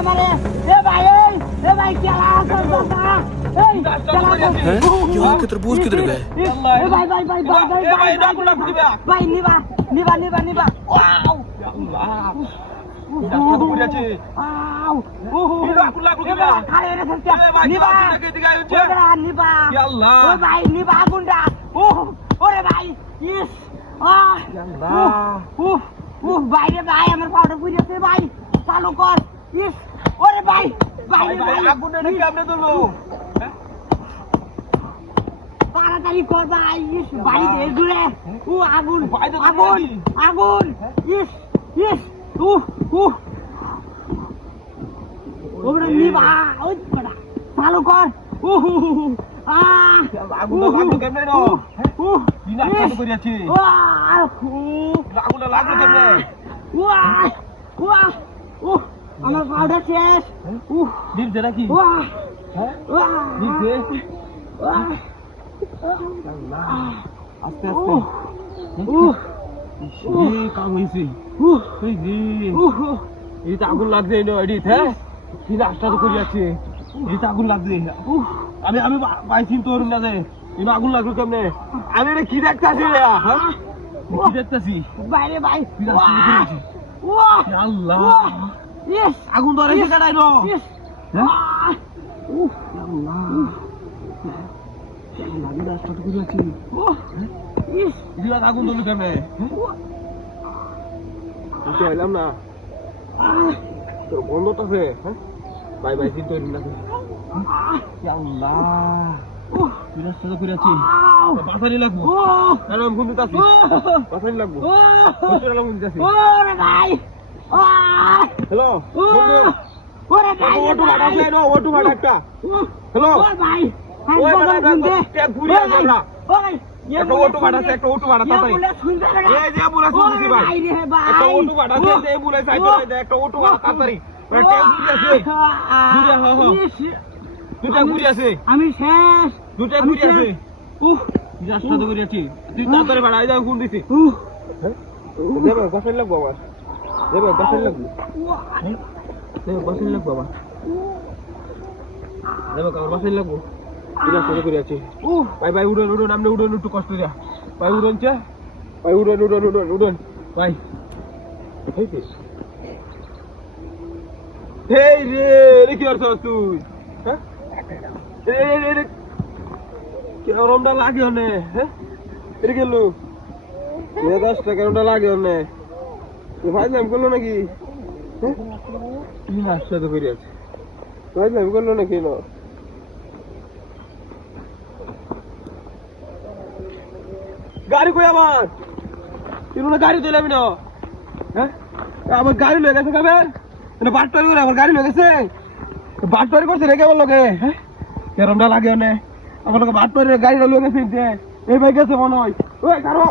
আমারে এ ভাই কেলা আছে বাবা এই কেলা हैं यहाँ किधर बूझ किधर गए এ ভাই নিবা ওয়াও রাস্তা তো পড়ে আছে আউ এটা আগুন লাগলো কিবা খায় রে সত্যি নিবা নিবা এদিকে হচ্ছে ওরা নিবা ইয়া আল্লাহ ও ভাই নিবা আগুনটা ওরে ভাই ইস ইয়া আল্লাহ বাইরে ভাই আমার পাউডার পুড়েছে ভাই চালু কর ইস ওরে ভাই ভাই আগুন এটা কেমনে ধরলো তাড়াতাড়ি কর ভাই ইস বাড়ি দে জুড়ে আগুন বাইরে আগুন ইস ওরে নিবা ওই বড়া চালু কর আগুন লাগলো কেমনে নো বিনা কাজ করে আছে আগুন লাগলো কেমনে আমার পাউডার শেষ দিন জরা কি হ্যাঁ দিন দে আস্তে আস্তে এই কাম হইছে এই জি এটা আগুন লাগছে নো এডিট হ্যাঁ কি রাস্তা তো করে আছে এটা আগুন লাগছে আমি পাইছি তোর না দে এটা আগুন লাগলো কেমনে আমি এটা কি দেখতাছি রে হ্যাঁ কি দেখতাছি বাইরে ভাই আল্লাহ ইস আগুন ধরে গেছে কাটাই নো ইস হ্যাঁ আল্লাহ লাগি রাস্তা তো করে আছে ইস এটা আগুন ধরলো কেমনে বুঝতে পারলাম না তোর বন্ধ তো আছে হ্যাঁ বাই চিন্তা করি না আল্লাহ তুই রাস্তা তো করে আছি বাসানি লাগবো কারণ আমি ফোন দিতেছি বাসানি লাগবো ওরে ভাই হ্যালো ওরে ভাই ওটু ভাড়া আছে না ওটু ভাড়া একটা হ্যালো ওরে ভাই ওই ভাড়া ট্যাগ ঘুরে আছে আমরা ওই একটা ওটু ভাড়া আছে একটা ওটু ভাড়া তাড়াতাড়ি এই যে বুলা শুনছি ভাই একটা ওটু ভাড়া আছে এই বুলা সাইডে একটা ওটু ভাড়া তাড়াতাড়ি ট্যাগ ঘুরে আছে ঘুরে দুটা ঘুরে আছে আমি শেষ দুটা ঘুরে আছে রাস্তা তো ঘুরে আছি তুই তাড়াতাড়ি ভাড়া যা ফোন দিছি দেবে বাসানি লাগবো আমার দেবে বাসানি লাগবো দেবে বাসানি লাগবো আমার দেবে কার বাসানি লাগবো তুই রাস্তা তো ঘুরে আছি ভাই উড়ন আমনে উড়ন একটু কষ্ট দিয়া ভাই উড়ন চা ভাই উড়ন ভাই এই রে কি করছ তুই হ্যাঁ এই কেরমটা লাগে অনে হ্যাঁ এটা গেল 10 টাকা কেরমটা লাগে অনে ভাই নাম করলো নাকি হ্যাঁ কি রাস্তা তো করে আছে ভাই নাম করলো নাকি না গাড়ি কই আমার তুই গাড়ি তুই যাবি না হ্যাঁ আমার গাড়ি লয়ে গেছে কবে এটা বাটপারি করে আমার গাড়ি লয়ে গেছে বাটপারি করছে রে কেমন লোকে হ্যাঁ কেরমটা লাগে অনে আমার লোকে বাটপারি গাড়ি লয়ে গেছে এই ভাই গেছে মনে হয় ওই কারো